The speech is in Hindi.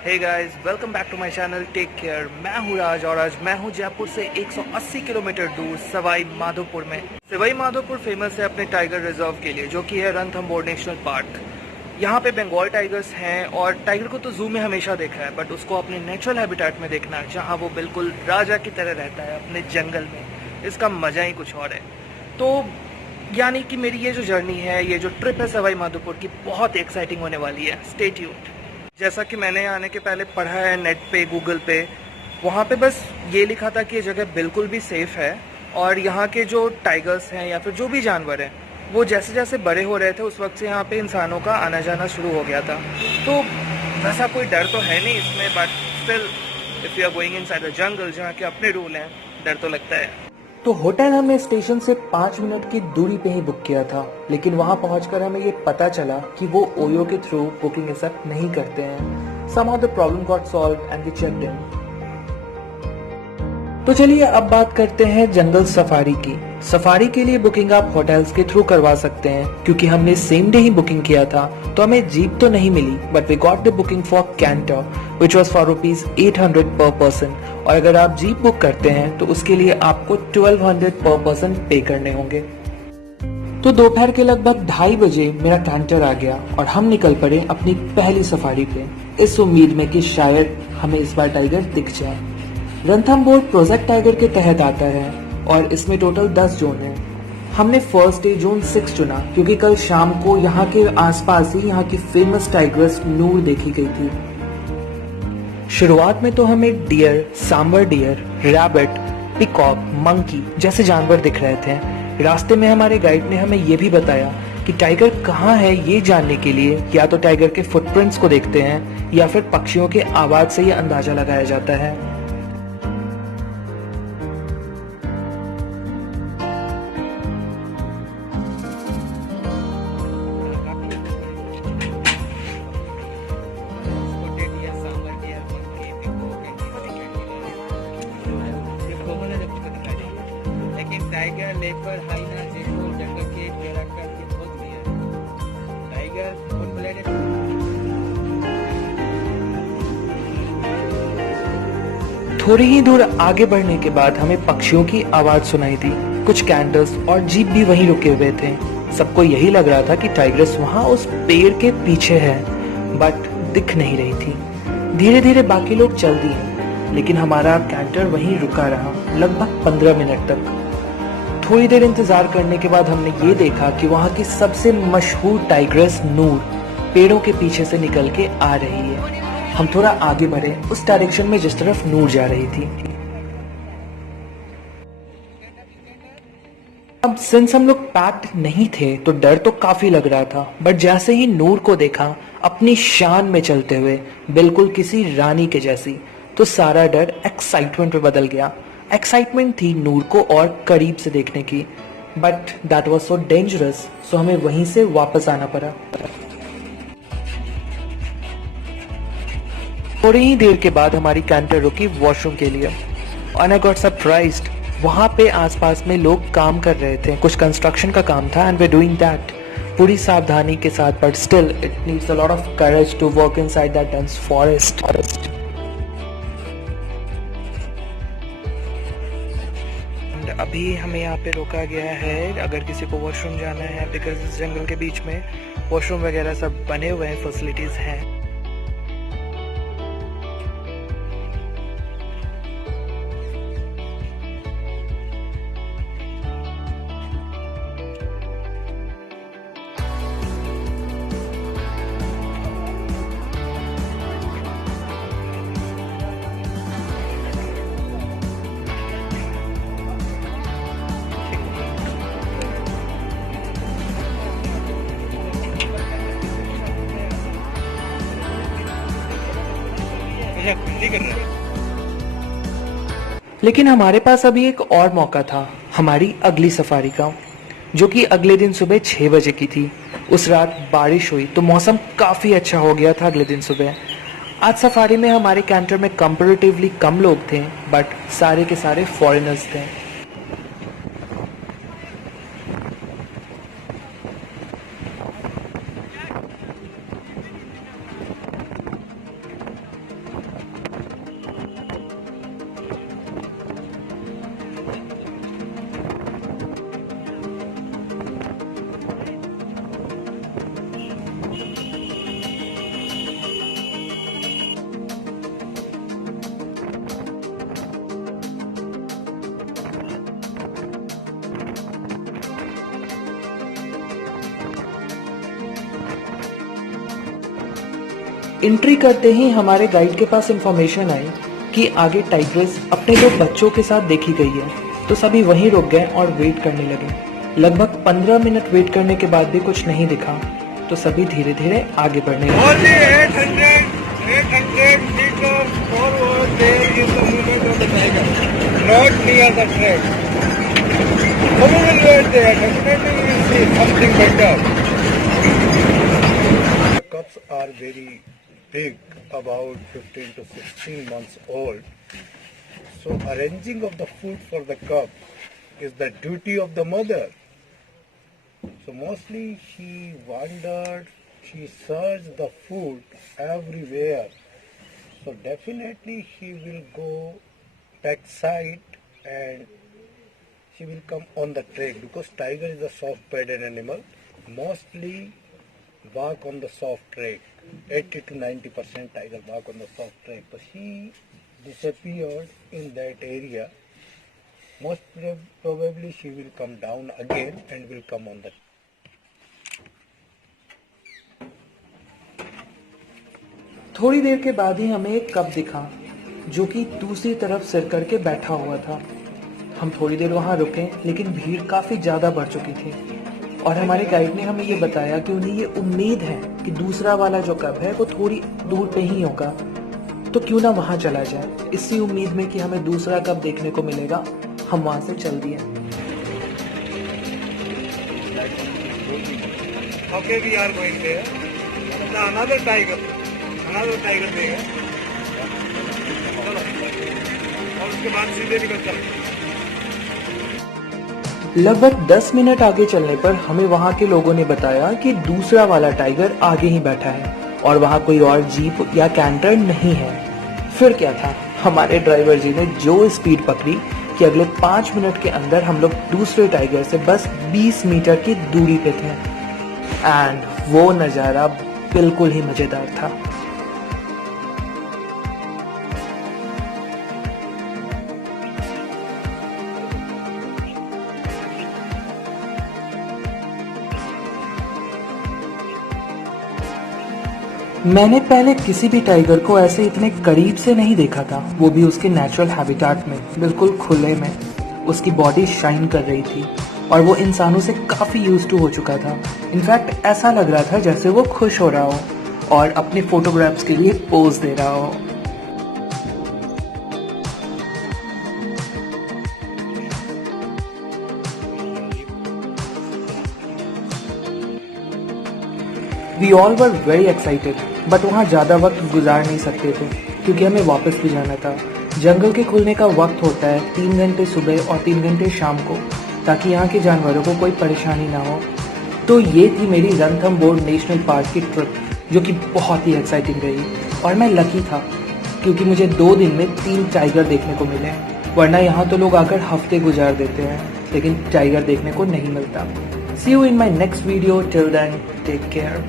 Hey guys, welcome back to my channel take care. मैं हूँ राज और आज मैं हूँ जयपुर से 180 किलोमीटर दूर सवाई माधोपुर में। सवाई माधोपुर फेमस है अपने टाइगर रिजर्व के लिए, जो कि है रणथंभौर नेशनल पार्क। यहाँ पे बंगाल टाइगर्स हैं और टाइगर को तो जू में हमेशा देखा है, बट उसको अपने नेचुरल हैबिटेट में देखना है, जहाँ वो बिल्कुल राजा की तरह रहता है अपने जंगल में। इसका मजा ही कुछ और है। तो यानी कि मेरी ये जो जर्नी है, ये जो ट्रिप है सवाई माधोपुर की, बहुत एक्साइटिंग होने वाली है। Stay tuned. जैसा कि मैंने आने के पहले पढ़ा है नेट पे, गूगल पे, वहाँ पे बस ये लिखा था कि ये जगह बिल्कुल भी सेफ़ है और यहाँ के जो टाइगर्स हैं या फिर जो भी जानवर हैं, वो जैसे जैसे बड़े हो रहे थे उस वक्त से यहाँ पे इंसानों का आना जाना शुरू हो गया था। तो वैसा कोई डर तो है नहीं इसमें, but still if you are going inside the jungle, जहाँ के अपने रूल हैं, डर तो लगता है। तो होटल हमने स्टेशन से 5 मिनट की दूरी पे ही बुक किया था, लेकिन वहां पहुंचकर हमें ये पता चला कि वो ओयो के थ्रू बुकिंग एक्सेप्ट नहीं करते हैं। Somehow the problem got solved and we checked in. तो चलिए अब बात करते हैं जंगल सफारी की। सफारी के लिए बुकिंग आप होटल्स के थ्रू करवा सकते हैं, क्योंकि हमने सेम डे ही बुकिंग किया था तो हमें जीप तो नहीं मिली, but we got the booking for canter which was for ₹800 पर पर्सन। और अगर आप जीप बुक करते हैं तो उसके लिए आपको 1200 पर पर्सन पे करने होंगे। तो दोपहर के लगभग 2:30 बजे मेरा कैंटर आ गया और हम निकल पड़े अपनी पहली सफारी पे, इस उम्मीद में कि शायद हमें इस बार टाइगर दिख जाए। रणथंभौर प्रोजेक्ट टाइगर के तहत आता है और इसमें टोटल 10 जोन है। हमने फर्स्ट डे जोन 6 चुना, क्योंकि कल शाम को यहाँ के आसपास ही यहाँ की फेमस टाइग्रेस नूर देखी गई थी। शुरुआत में तो हमें deer, sambar deer, rabbit, peacock, monkey जैसे जानवर दिख रहे थे। रास्ते में हमारे गाइड ने हमें ये भी बताया कि टाइगर कहाँ है, ये जानने के लिए या तो टाइगर के फुटप्रिंट्स को देखते हैं या फिर पक्षियों के आवाज से ये अंदाजा लगाया जाता है। टाइगर, लेपर्ड, हाइना, जेगुर जंगल के कैरेक्टर की बहुत भी है। Tiger full blooded. थोड़ी ही दूर आगे बढ़ने के बाद हमें पक्षियों की आवाज सुनाई दी। कुछ कैंटर्स और जीप भी वहीं रुके हुए थे। सबको यही लग रहा था कि टाइग्रेस वहां उस पेड़ के पीछे है, बट दिख नहीं रही थी। धीरे धीरे बाकी लोग चल दिए, लेकिन हमारा कैंटर वहीं रुका रहा लगभग 15 मिनट तक। थोड़ी देर इंतजार करने के बाद हमने ये देखा कि वहाँ की सबसे मशहूर टाइग्रेस नूर पेड़ों के पीछे से निकल के आ रही है। हम थोड़ा आगे बढ़े उस डायरेक्शन में जिस तरफ नूर जा रही थी। अब सिंस हम लोग पैक्ड नहीं थे तो डर तो काफी लग रहा था, बट जैसे ही नूर को देखा अपनी शान में चलते हुए, बिल्कुल किसी रानी के जैसी, तो सारा डर एक्साइटमेंट में बदल गया। एक्साइटमेंट थी नूर को और करीब से देखने की, but that was so dangerous, so हमें वहीं से वापस आना पड़ा। थोड़ी ही देर के बाद हमारी कैंटर रुकी वॉशरूम के लिए, एंड आई गॉट सरप्राइज्ड। वहां पे आसपास में लोग काम कर रहे थे, कुछ कंस्ट्रक्शन का काम था, एंड वी डूइंग दैट पूरी सावधानी के साथ, but still it needs a lot of courage to work inside that dense forest. अभी हमें यहाँ पे रोका गया है अगर किसी को वॉशरूम जाना है, बिकॉज इस जंगल के बीच में वॉशरूम वगैरह सब बने हुए हैं, फैसिलिटीज हैं। लेकिन हमारे पास अभी एक और मौका था, हमारी अगली सफारी का, जो कि अगले दिन सुबह 6 बजे की थी। उस रात बारिश हुई तो मौसम काफ़ी अच्छा हो गया था अगले दिन सुबह। आज सफारी में हमारे कैंटर में कंपैरेटिवली कम लोग थे, बट सारे के सारे फॉरेनर्स थे। एंट्री करते ही हमारे गाइड के पास इंफॉर्मेशन आई कि आगे टाइग्रेस अपने 2 बच्चों के साथ देखी गई है, तो सभी वहीं रुक गए और वेट करने लगे। लगभग 15 मिनट वेट करने के बाद भी कुछ नहीं दिखा, तो सभी धीरे धीरे आगे बढ़ने लगे। Only 800 meters forward there is the movement of the tiger, not near the track. So we will wait there, definitely we will see something better. The cubs are very big, about 15 to 16 months old. So arranging of the food for the cubs is the duty of the mother. So mostly she wandered, she searched the food everywhere. So definitely she will go backside and she will come on the track, because tiger is a soft-padded animal. Mostly walk on the soft track. 80 to 90% tiger walk on the soft track. So she disappeared in that area. Most probably she will come down again and will come on the. थोड़ी देर के बाद ही हमें एक कब दिखा जो कि दूसरी तरफ सिर करके बैठा हुआ था। हम थोड़ी देर वहां रुके, लेकिन भीड़ काफी ज्यादा बढ़ चुकी थी और हमारे गाइड ने हमें ये बताया कि उन्हें ये उम्मीद है कि दूसरा वाला जो कब है वो थोड़ी दूर पे ही होगा, तो क्यों ना वहां चला जाए। इसी उम्मीद में कि हमें दूसरा कब देखने को मिलेगा, हम वहां से चल दिए। Okay, we are going there. Another tiger there. चलो, और उसके बाद सीधे निकल चलो। लगभग 10 मिनट आगे चलने पर हमें वहां के लोगों ने बताया कि दूसरा वाला टाइगर आगे ही बैठा है और वहां कोई और जीप या कैंटर नहीं है। फिर क्या था, हमारे ड्राइवर जी ने जो स्पीड पकड़ी कि अगले 5 मिनट के अंदर हम लोग दूसरे टाइगर से बस 20 मीटर की दूरी पे थे। एंड वो नज़ारा बिल्कुल ही मजेदार था। मैंने पहले किसी भी टाइगर को ऐसे इतने करीब से नहीं देखा था, वो भी उसके नेचुरल हैबिटेट में, बिल्कुल खुले में। उसकी बॉडी शाइन कर रही थी और वो इंसानों से काफ़ी यूज टू हो चुका था। इनफैक्ट ऐसा लग रहा था जैसे वो खुश हो रहा हो और अपने फोटोग्राफ्स के लिए पोज दे रहा हो। We all were very excited, but वहाँ ज़्यादा वक्त गुजार नहीं सकते थे क्योंकि हमें वापस भी जाना था। जंगल के खुलने का वक्त होता है 3 घंटे सुबह और 3 घंटे शाम को, ताकि यहाँ के जानवरों को कोई परेशानी ना हो। तो ये थी मेरी रणथंभौर नेशनल पार्क की ट्रिप, जो कि बहुत ही एक्साइटिंग रही। और मैं लकी था क्योंकि मुझे 2 दिन में 3 टाइगर देखने को मिले, वरना यहाँ तो लोग आकर हफ्ते गुजार देते हैं, लेकिन टाइगर देखने को नहीं मिलता। See you in my next video. Till then, take care.